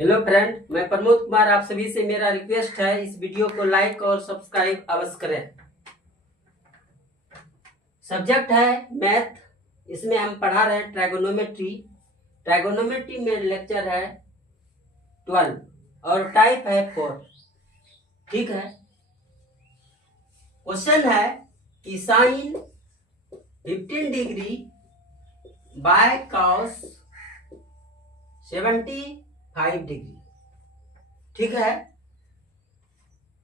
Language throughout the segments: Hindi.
हेलो फ्रेंड, मैं प्रमोद कुमार। आप सभी से मेरा रिक्वेस्ट है, इस वीडियो को लाइक और सब्सक्राइब अवश्य करें। सब्जेक्ट है मैथ। इसमें हम पढ़ा रहे हैं ट्राइगोनोमेट्री। ट्राइगोनोमेट्री में लेक्चर है 12 और टाइप है 4। ठीक है। क्वेश्चन है कि sine 15 degree by cos 75 degree. ठीक है।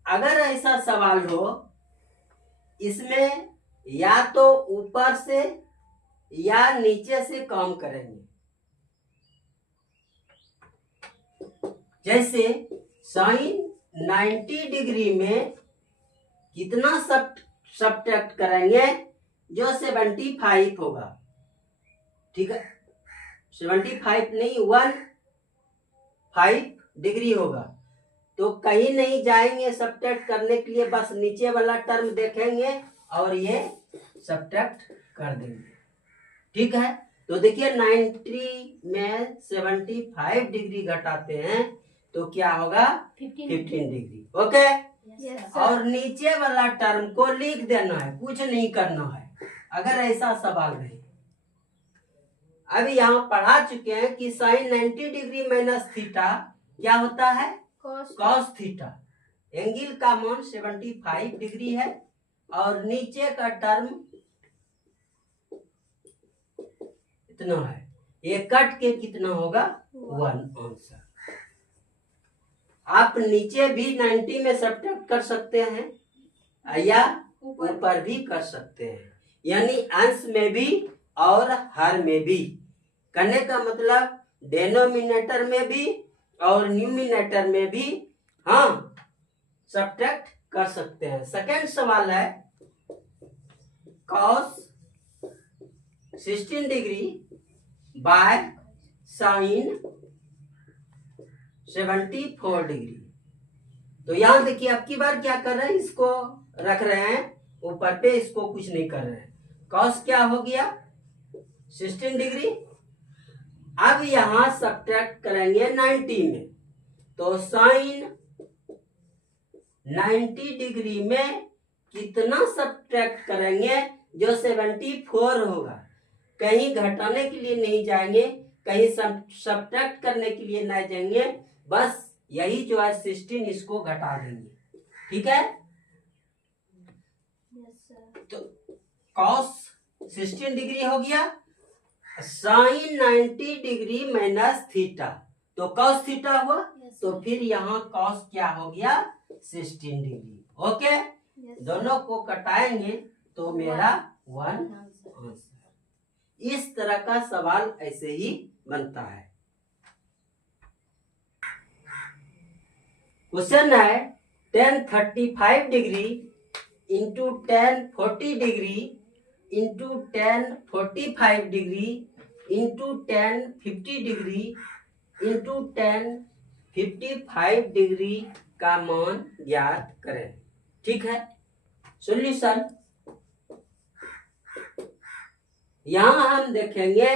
अगर ऐसा सवाल हो, इसमें या तो ऊपर से या नीचे से काम करेंगे। जैसे साइन 90 डिग्री में कितना सब्ट्रैक्ट करेंगे, जो 75 होगा। ठीक है। 75 नहीं, 15 डिग्री होगा। तो कहीं नहीं जाएंगे सब्ट्रैक्ट करने के लिए, बस नीचे वाला टर्म देखेंगे और ये सब्ट्रैक्ट कर देंगे। ठीक है। तो देखिए 90 में 75 डिग्री घटाते हैं तो क्या होगा? 15 डिग्री। ओके। और नीचे वाला टर्म को लिख देना है, कुछ नहीं करना है, अगर ऐसा सवाल रहे। अभी यहाँ पढ़ा चुके हैं कि साइन 90 डिग्री माइनस थीटा क्या होता है? Cos theta. एंगल का मान 75 डिग्री है और नीचे का टर्म इतना है। ये कट के कितना होगा? 1 आंसर। आप नीचे भी 90 में सब्ट्रैक्ट कर सकते हैं या ऊपर भी कर सकते हैं, यानी अंश में भी और हर में भी। करने का मतलब डेनोमिनेटर में भी और न्यूमिनेटर में भी हाँ सब्ट्रैक्ट कर सकते हैं। सेकेंड सवाल है cos 16 degree by sine 74 degree. तो यहां देखिए, अब की बार क्या कर रहे हैं, इसको रख रहे हैं ऊपर पे, इसको कुछ नहीं कर रहे हैं। कॉस क्या हो गया? 16 डिग्री। अब यहां सब्ट्रैक्ट करेंगे 90 में, तो साइन 90 डिग्री में कितना सब्ट्रैक्ट करेंगे, जो 74 होगा। कहीं घटाने के लिए नहीं जाएंगे, कहीं सब्ट्रैक्ट करने के लिए नहीं जाएंगे, बस यही जो है 16 इसको घटा देंगे। ठीक है। तो कॉस 16 डिग्री हो गया, साइन 90 डिग्री माइनस थीटा, तो कॉस थीटा हुआ। तो फिर यहाँ कॉस क्या हो गया? 16 डिग्री। ओके। दोनों को कटाएंगे तो मेरा 1 आंसर। इस तरह का सवाल ऐसे ही बनता है। क्वेश्चन है tan 35 degree into tan 40 degree into tan 45 degree into tan 50 degree into tan 55 degree का मान ज्ञात करें। ठीक है। सॉल्यूशन यहां हम देखेंगे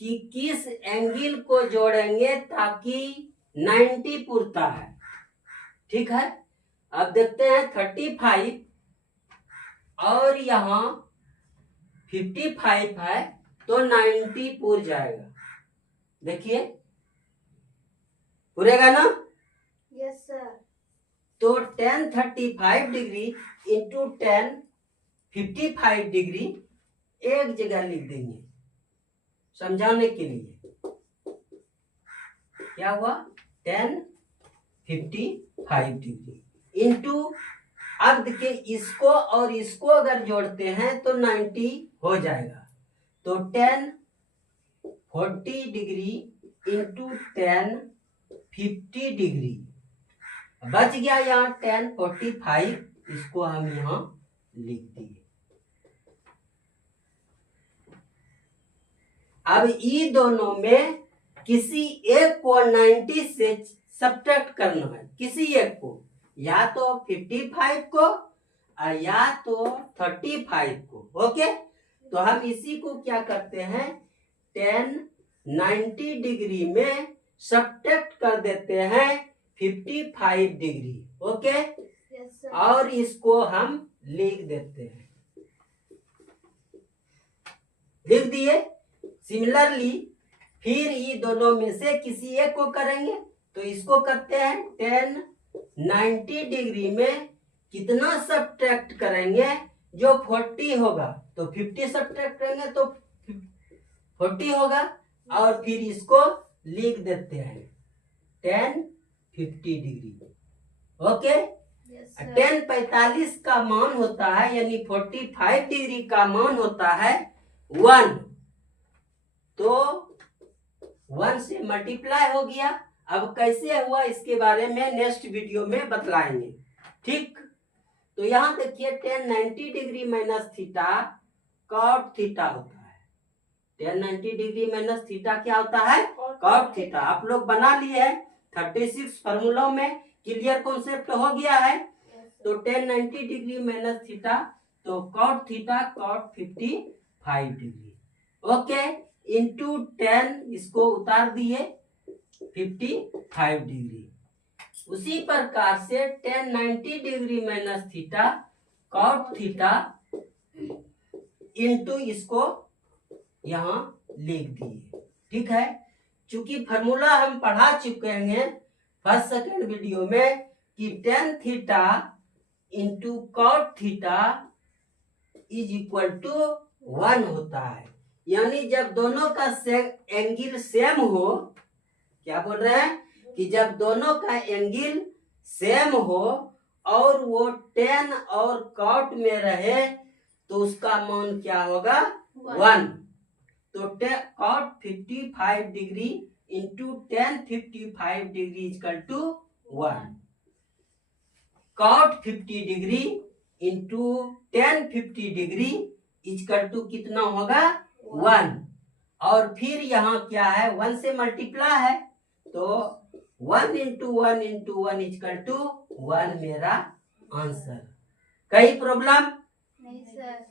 कि किस एंगल को जोड़ेंगे ताकि 90 पुरता है। ठीक है। अब देखते हैं 35 और यहाँ 55 है तो 90 पुर जाएगा। देखिए पुरेगा ना? Yes sir. तो tan 35 degree into tan 55 degree एक जगह लिख देंगे समझाने के लिए। क्या हुआ? tan 55 डिग्री इंटू, अब देखिए इसको और इसको अगर जोड़ते हैं तो 90 हो जाएगा। तो tan 40 degree into tan 50 degree बच गया यहाँ tan 45, इसको हम यहाँ लिख दिए। अब ये दोनों में किसी एक को 90 से सब्ट्रैक्ट करना है, किसी एक को, या तो 55 को या तो 35 को। ओके। तो हम इसी को क्या करते हैं, tan 90 डिग्री में सब्ट्रैक्ट कर देते हैं 55 डिग्री। ओके, और इसको हम लिख देते हैं, लिख दिए। सिमिलरली फिर ये दोनों में से किसी एक को करेंगे, तो इसको करते हैं 10 90 डिग्री में कितना सब्ट्रैक्ट करेंगे जो 40 होगा, तो 50 सब्ट्रैक्ट करेंगे तो 40 होगा, और फिर इसको लिख देते हैं 10 50 डिग्री। ओके, 10 45 का मान होता है, यानी 45 डिग्री का मान होता है 1, तो 1 से मल्टीप्लाई हो गया। अब कैसे हुआ इसके बारे में नेक्स्ट वीडियो में बतलाएंगे, ठीक। तो यहाँ देखिए 10 90 degree minus theta cot theta होता है। 10 90 डिग्री माइनस थीटा क्या होता है? Cot theta. आप लोग बना लिए हैं 36 फार्मूलों में, क्लियर कॉन्सेप्ट हो गया है। तो 10 90 डिग्री माइनस थीटा, तो cot theta cot 55 degree. Okay, into 10 इसको उतार दिए 55 डिग्री। उसी प्रकार से 10 90 degree minus theta cot theta into इसको यहाँ लिख दिए, ठीक है। चूंकि फार्मूला हम पढ़ा चुके हैं फर्स्ट सेकेंड वीडियो में कि tan theta into cot theta is equal to 1 होता है, यानी जब दोनों का एंगल सेम हो, क्या बोल रहे हैं कि जब दोनों का एंगल सेम हो और वो tan और कॉट में रहे तो उसका मान क्या होगा? 1। तो cot 55 degree into tan 55 degree equal to 1। Cot 50 degree into tan 50 degree equal to कितना होगा? 1। और फिर यहाँ क्या है? 1 से मल्टीप्लाई है, तो 1 इंटू 1 इंटू 1 इक्वल टू 1 मेरा आंसर। कई प्रॉब्लम? नहीं सर।